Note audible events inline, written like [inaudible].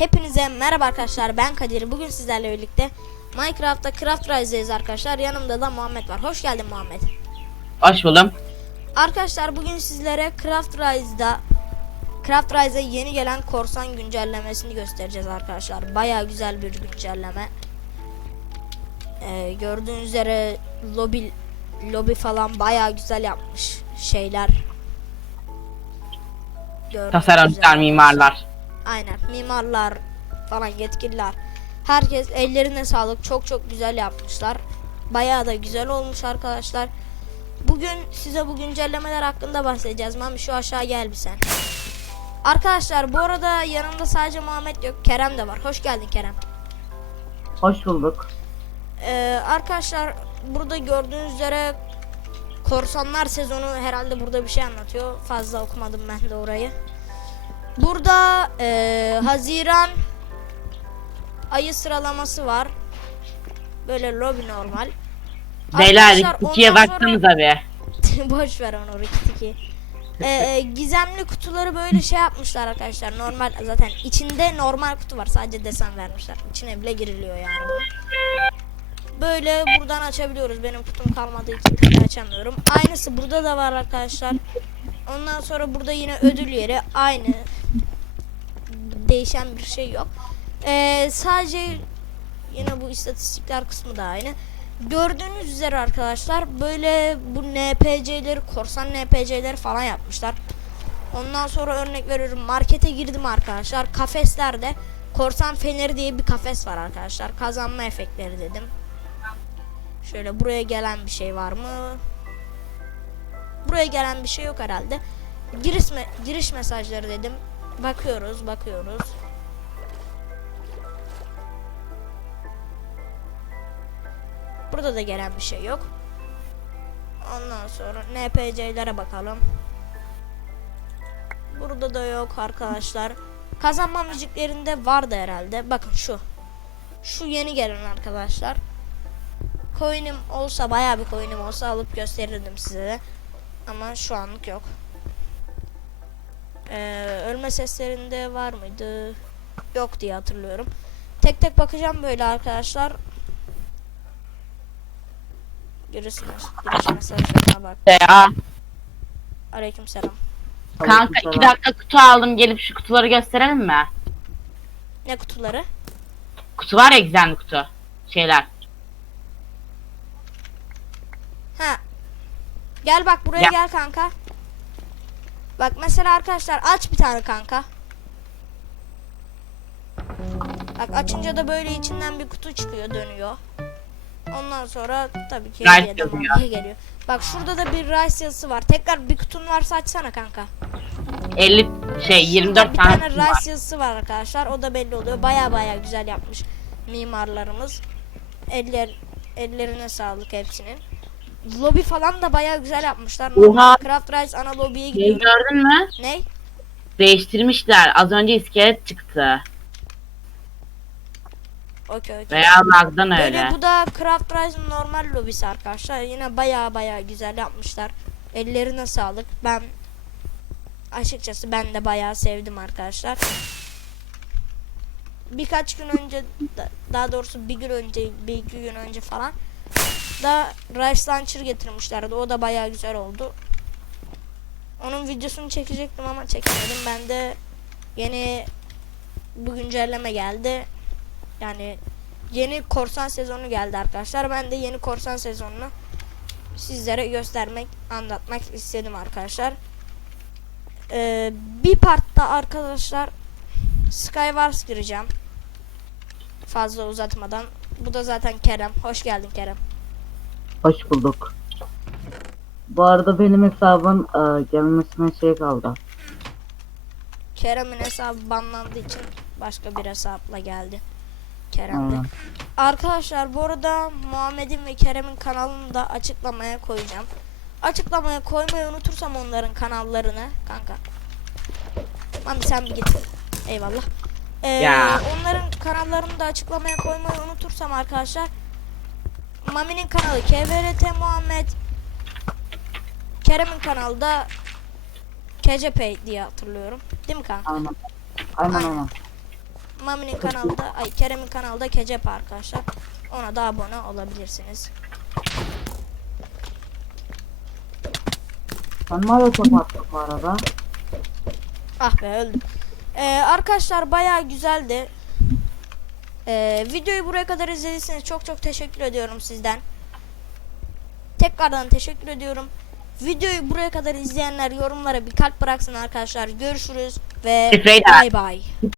Hepinize merhaba arkadaşlar ben Kadir. Bugün sizlerle birlikte Minecraft'ta Craft Rise'deyiz arkadaşlar. Yanımda da Muhammed var. Hoş geldin Muhammed. Hoş buldum. Arkadaşlar bugün sizlere Craft Rise'da Craft Rise'e yeni gelen korsan güncellemesini göstereceğiz arkadaşlar. Baya güzel bir güncelleme. Ee, gördüğünüz üzere lobi lobi falan baya güzel yapmış şeyler. Tasarımcılar, mimarlar. Aynen mimarlar falan yetkililer. Herkes ellerine sağlık çok çok güzel yapmışlar. Bayağı da güzel olmuş arkadaşlar. Bugün size bu güncellemeler hakkında bahsedeceğiz. Mami şu aşağı gel bir sen. Arkadaşlar bu arada yanımda sadece Muhammed yok. Kerem de var. Hoş geldin Kerem. Hoş bulduk. Ee, arkadaşlar burada gördüğünüz üzere Korsanlar sezonu herhalde burada bir şey anlatıyor. Fazla okumadım ben de orayı. Burada ee, Haziran ayı sıralaması var. Böyle lobi normal. Beyler ikiye ondan sonra- be. [laughs] Boş ver onu Rikitiki. Ee, gizemli kutuları böyle şey yapmışlar arkadaşlar. Normal zaten içinde normal kutu var. Sadece desen vermişler. İçine bile giriliyor yani. Böyle buradan açabiliyoruz. Benim kutum kalmadığı için açamıyorum. Aynısı burada da var arkadaşlar. Ondan sonra burada yine ödül yeri aynı. Değişen bir şey yok. Ee, sadece yine bu istatistikler kısmı da aynı. Gördüğünüz üzere arkadaşlar böyle bu NPC'leri korsan NPC'leri falan yapmışlar. Ondan sonra örnek veriyorum markete girdim arkadaşlar. Kafeslerde korsan feneri diye bir kafes var arkadaşlar. Kazanma efektleri dedim. Şöyle buraya gelen bir şey var mı? Buraya gelen bir şey yok herhalde. Giriş, me- giriş mesajları dedim. Bakıyoruz, bakıyoruz. Burada da gelen bir şey yok. Ondan sonra NPC'lere bakalım. Burada da yok arkadaşlar. Kazanma müziklerinde vardı herhalde. Bakın şu. Şu yeni gelen arkadaşlar. Coin'im olsa bayağı bir coin'im olsa alıp gösterirdim size de. Ama şu anlık yok. Ee, ölme seslerinde var mıydı? Yok diye hatırlıyorum. Tek tek bakacağım böyle arkadaşlar. Görürsünüz. Giriş mesajlarına bak. Ya. Aleykümselam. Kanka iki dakika kutu aldım gelip şu kutuları gösterelim mi? Ne kutuları? Kutu var ya gizemli kutu. Şeyler. Ha. Gel bak buraya Ya. gel kanka. Bak mesela arkadaşlar aç bir tane kanka. Bak açınca da böyle içinden bir kutu çıkıyor dönüyor. Ondan sonra tabii ki Rice hediye geliyor. Bak şurada da bir rice yazısı var. Tekrar bir kutun varsa açsana kanka. 50 şey 24 bir tane tane kutu var. rice yazısı var arkadaşlar. O da belli oluyor. Baya baya güzel yapmış mimarlarımız. Eller ellerine sağlık hepsinin. Lobi falan da baya güzel yapmışlar. Oha. Craft Rice ana lobiye Şey gidiyorum. gördün mü? Ne? Değiştirmişler. Az önce iskelet çıktı. Okey okey. Veya lagdan Böyle öyle. bu da Craft Rice'ın normal lobisi arkadaşlar. Yine baya baya güzel yapmışlar. Ellerine sağlık. Ben açıkçası ben de bayağı sevdim arkadaşlar. Birkaç gün önce da- daha doğrusu bir gün önce bir iki gün önce falan da Rice Launcher getirmişlerdi. O da bayağı güzel oldu. Onun videosunu çekecektim ama çekemedim. Ben de yeni bu güncelleme geldi. Yani yeni korsan sezonu geldi arkadaşlar. Ben de yeni korsan sezonunu sizlere göstermek, anlatmak istedim arkadaşlar. Ee, bir partta arkadaşlar Skywars gireceğim. Fazla uzatmadan. Bu da zaten Kerem. Hoş geldin Kerem. Hoş bulduk. Bu arada benim hesabın e, gelmesine şey kaldı. Kerem'in hesabı banlandığı için başka bir hesapla geldi. Kerem de. Aynen. Arkadaşlar bu arada Muhammed'in ve Kerem'in kanalını da açıklamaya koyacağım. Açıklamaya koymayı unutursam onların kanallarını kanka. Mami sen bir git. Eyvallah. Ee, Ya. Onların kanallarını da açıklamaya koymayı unutursam arkadaşlar Mami'nin kanalı KVRT Muhammed Kerem'in kanalı da KCP diye hatırlıyorum. Değil mi kanka? Aynen. Aynen aynen. Mami'nin kanalda, ay Kerem'in kanalda Kecep arkadaşlar. Ona da abone olabilirsiniz. Ben maalesef attım bu arada. Ah be öldüm. Ee, arkadaşlar bayağı güzeldi. Ee, videoyu buraya kadar izlediyseniz çok çok teşekkür ediyorum sizden. Tekrardan teşekkür ediyorum. Videoyu buraya kadar izleyenler yorumlara bir kalp bıraksın arkadaşlar. Görüşürüz ve bay bay.